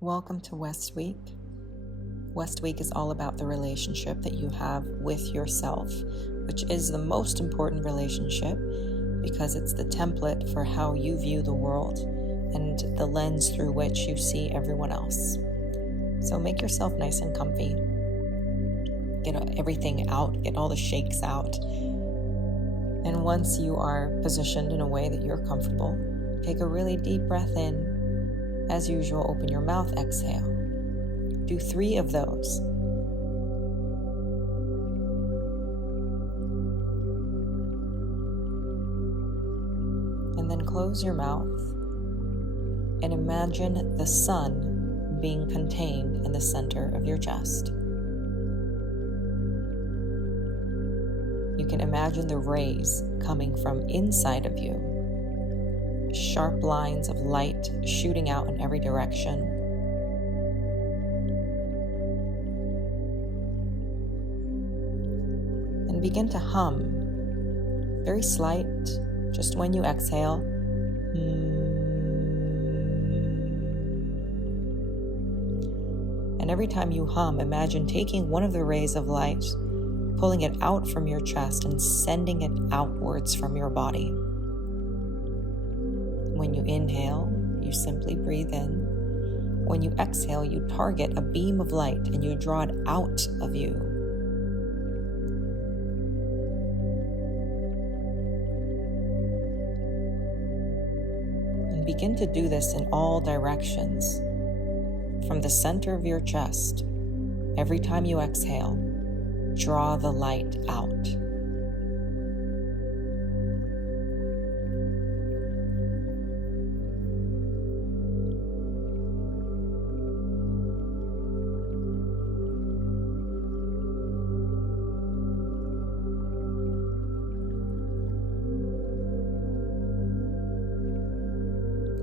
Welcome to West Week. West Week is all about the relationship that you have with yourself, which is the most important relationship because it's the template for how you view the world and the lens through which you see everyone else. So make yourself nice and comfy. Get everything out, get all the shakes out. And once you are positioned in a way that you're comfortable, take a really deep breath in. As usual, open your mouth, exhale. Do 3 of those. And then close your mouth and imagine the sun being contained in the center of your chest. You can imagine the rays coming from inside of you. Sharp lines of light shooting out in every direction. And begin to hum, very slight, just when you exhale. And every time you hum, imagine taking one of the rays of light, pulling it out from your chest and sending it outwards from your body. When you inhale, you simply breathe in. When you exhale, you target a beam of light and you draw it out of you. And begin to do this in all directions. From the center of your chest, every time you exhale, draw the light out.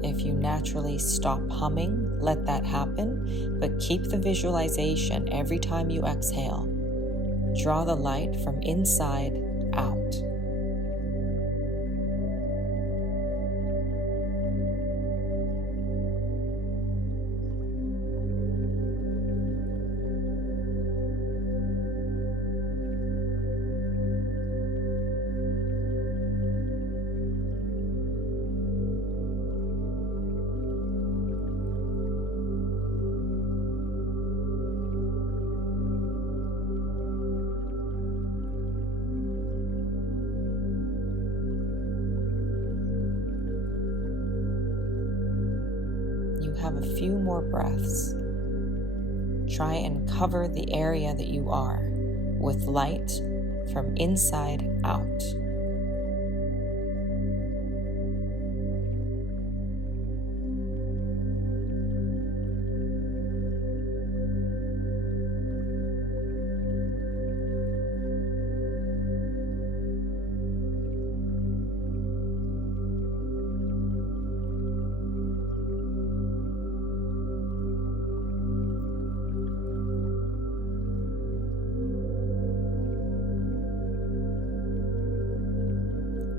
If you naturally stop humming, let that happen, but keep the visualization every time you exhale. Draw the light from inside out. You have a few more breaths. Try and cover the area that you are with light from inside out.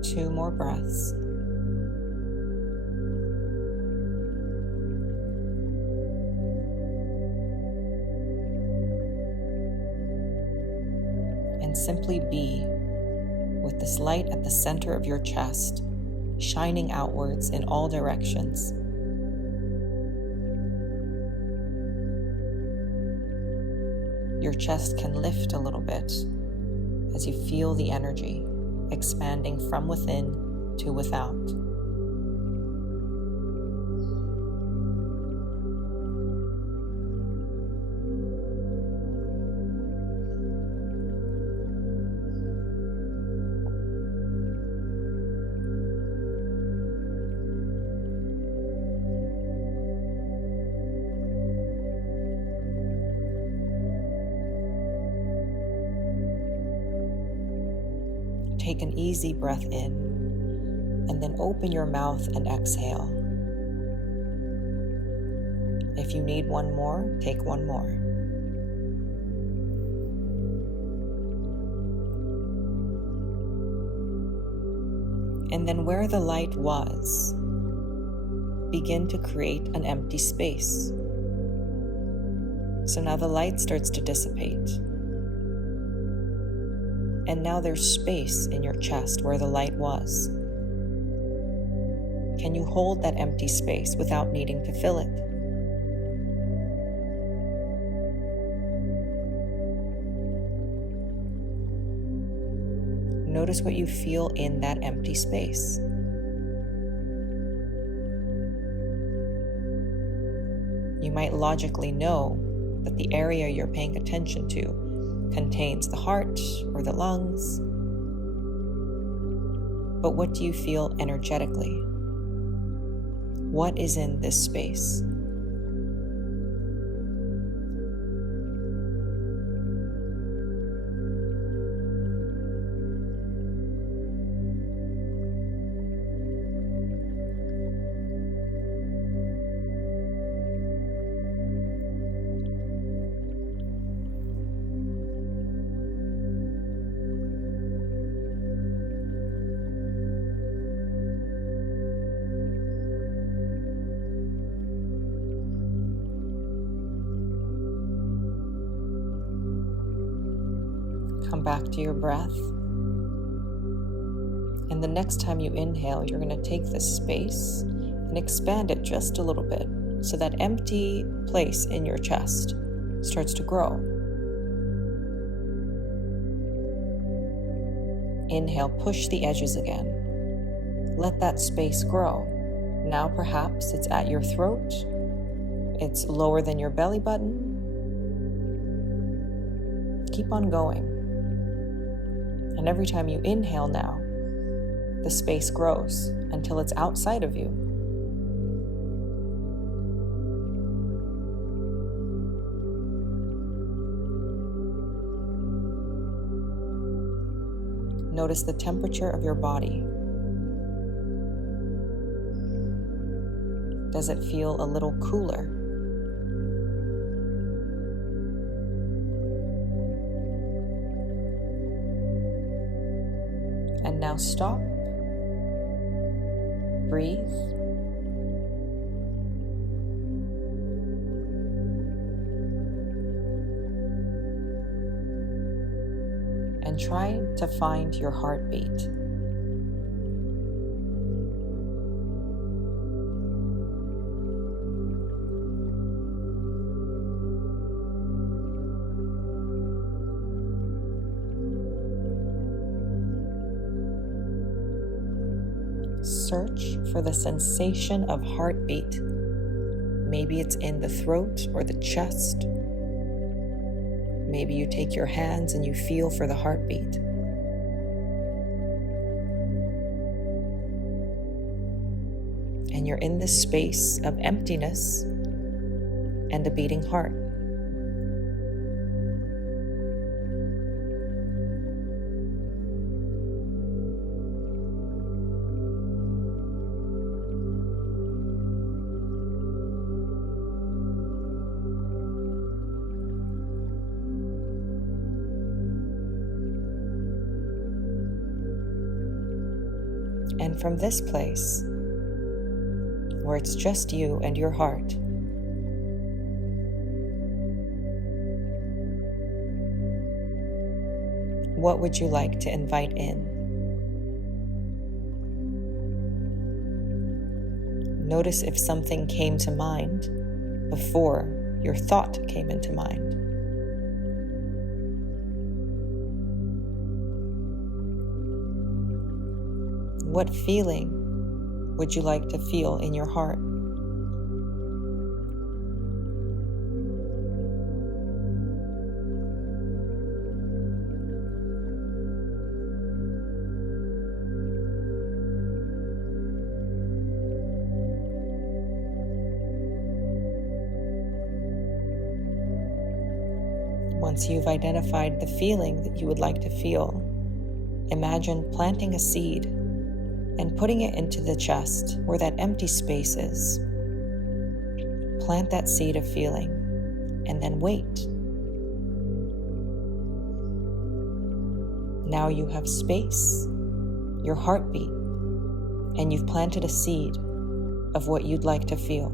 Two more breaths. And simply be with this light at the center of your chest, shining outwards in all directions. Your chest can lift a little bit as you feel the energy expanding from within to without. Take an easy breath in, and then open your mouth and exhale. If you need one more, take one more. And then where the light was, begin to create an empty space. So now the light starts to dissipate. And now there's space in your chest where the light was. Can you hold that empty space without needing to fill it? Notice what you feel in that empty space. You might logically know that the area you're paying attention to contains the heart or the lungs. But what do you feel energetically? What is in this space? Come back to your breath. And the next time you inhale, you're going to take this space and expand it just a little bit so that empty place in your chest starts to grow. Inhale, push the edges again. Let that space grow. Now perhaps it's at your throat. It's lower than your belly button. Keep on going. And every time you inhale now, the space grows until it's outside of you. Notice the temperature of your body. Does it feel a little cooler? And now stop. Breathe. And try to find your heartbeat. Search for the sensation of heartbeat. Maybe it's in the throat or the chest. Maybe you take your hands and you feel for the heartbeat. And you're in this space of emptiness and a beating heart. And from this place, where it's just you and your heart, what would you like to invite in? Notice if something came to mind before your thought came into mind. What feeling would you like to feel in your heart? Once you've identified the feeling that you would like to feel, imagine planting a seed and putting it into the chest where that empty space is. Plant that seed of feeling and then wait. Now you have space, your heartbeat, and you've planted a seed of what you'd like to feel.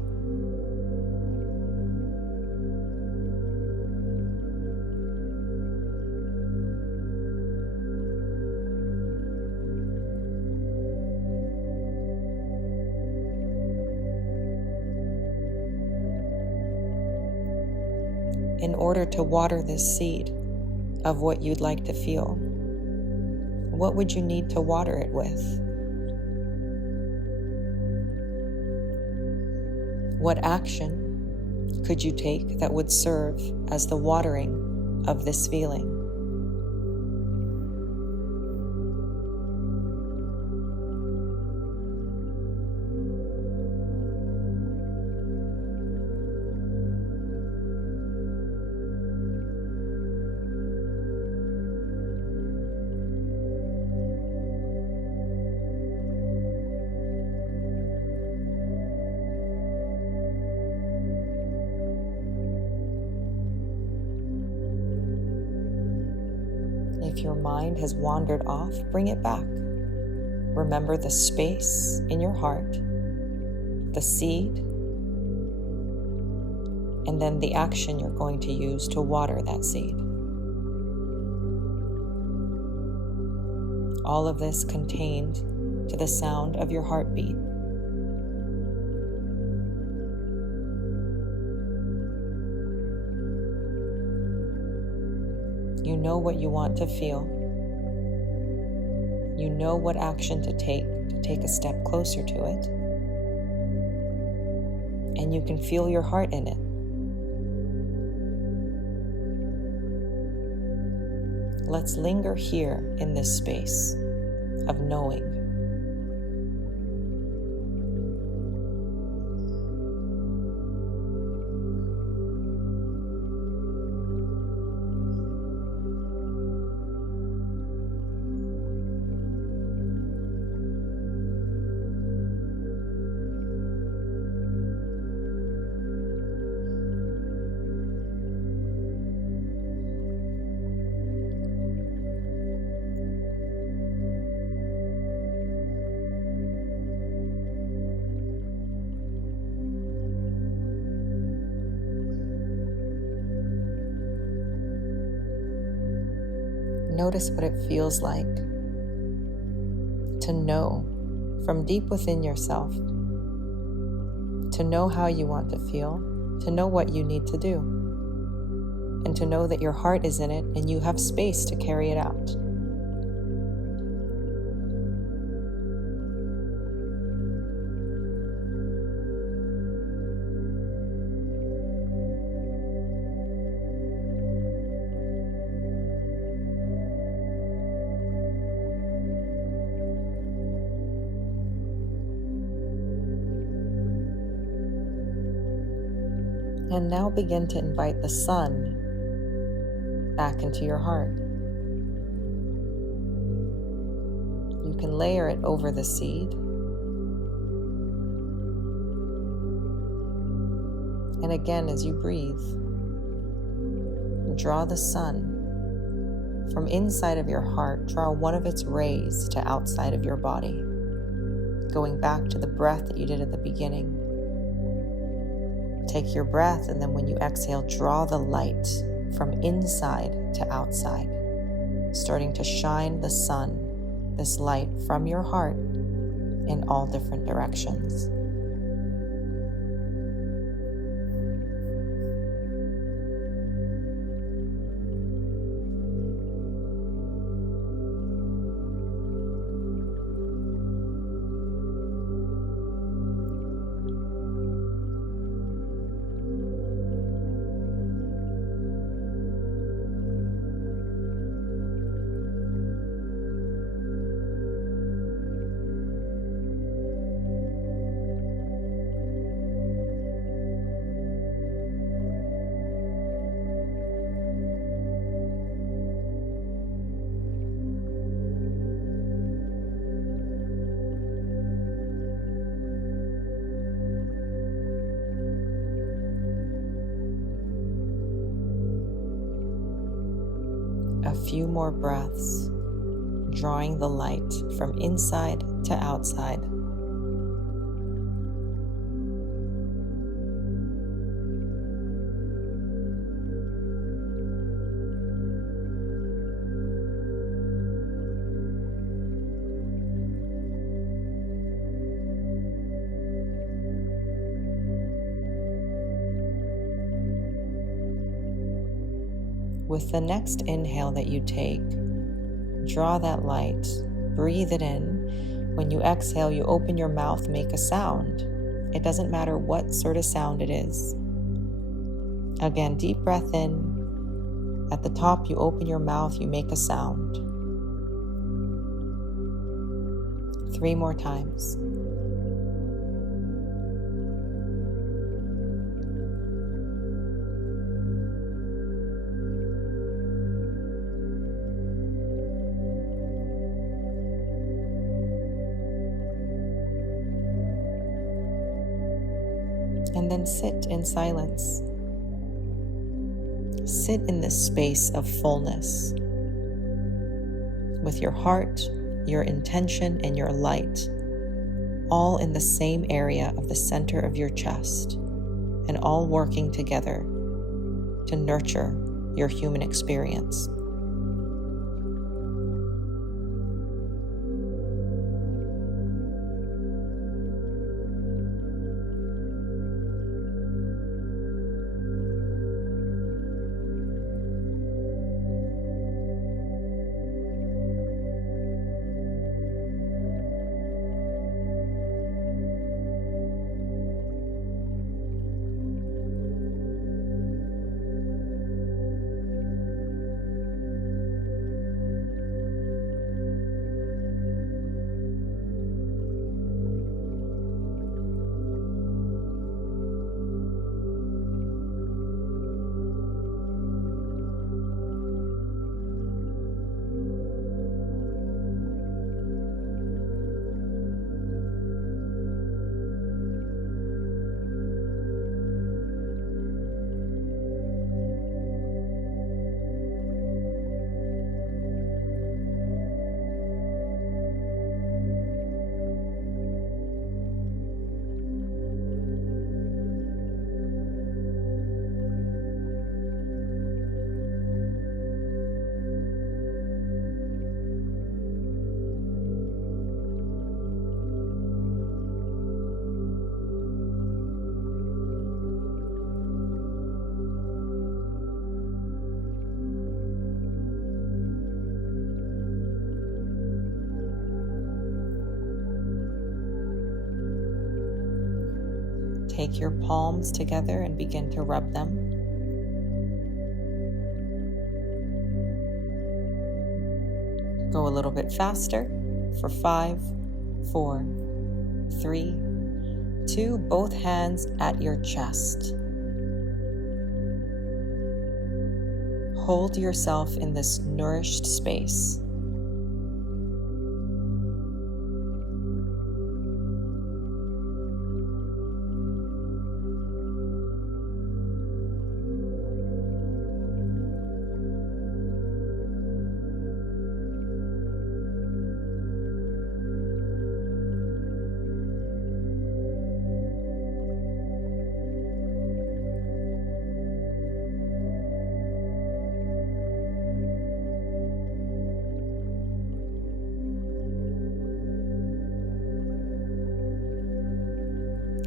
in order to water this seed of what you'd like to feel, what would you need to water it with? What action could you take that would serve as the watering of this feeling? If your mind has wandered off, bring it back. Remember the space in your heart, the seed, and then the action you're going to use to water that seed. All of this contained to the sound of your heartbeat. You know what you want to feel. You know what action to take a step closer to it. And you can feel your heart in it. Let's linger here in this space of knowing. Notice what it feels like to know from deep within yourself, to know how you want to feel, to know what you need to do, and to know that your heart is in it and you have space to carry it out. And now begin to invite the sun back into your heart. You can layer it over the seed. And again, as you breathe, draw the sun from inside of your heart. Draw one of its rays to outside of your body, going back to the breath that you did at the beginning. Take your breath, and then when you exhale, draw the light from inside to outside, starting to shine the sun, this light from your heart in all different directions. A few more breaths, drawing the light from inside to outside. with the next inhale that you take, draw that light, breathe it in. When you exhale, you open your mouth, make a sound. It doesn't matter what sort of sound it is. Again, deep breath in. At the top, you open your mouth, you make a sound. 3 more times. And then sit in silence. Sit in this space of fullness with your heart, your intention, and your light all in the same area of the center of your chest and all working together to nurture your human experience. Take your palms together and begin to rub them. Go a little bit faster for 5, 4, 3, 2, both hands at your chest. Hold yourself in this nourished space.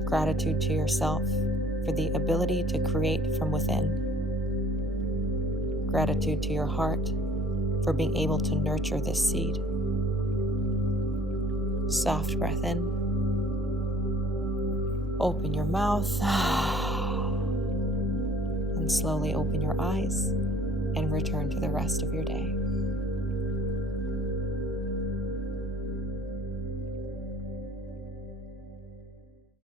Gratitude to yourself for the ability to create from within. Gratitude to your heart for being able to nurture this seed. Soft breath in. Open your mouth. And slowly open your eyes and return to the rest of your day.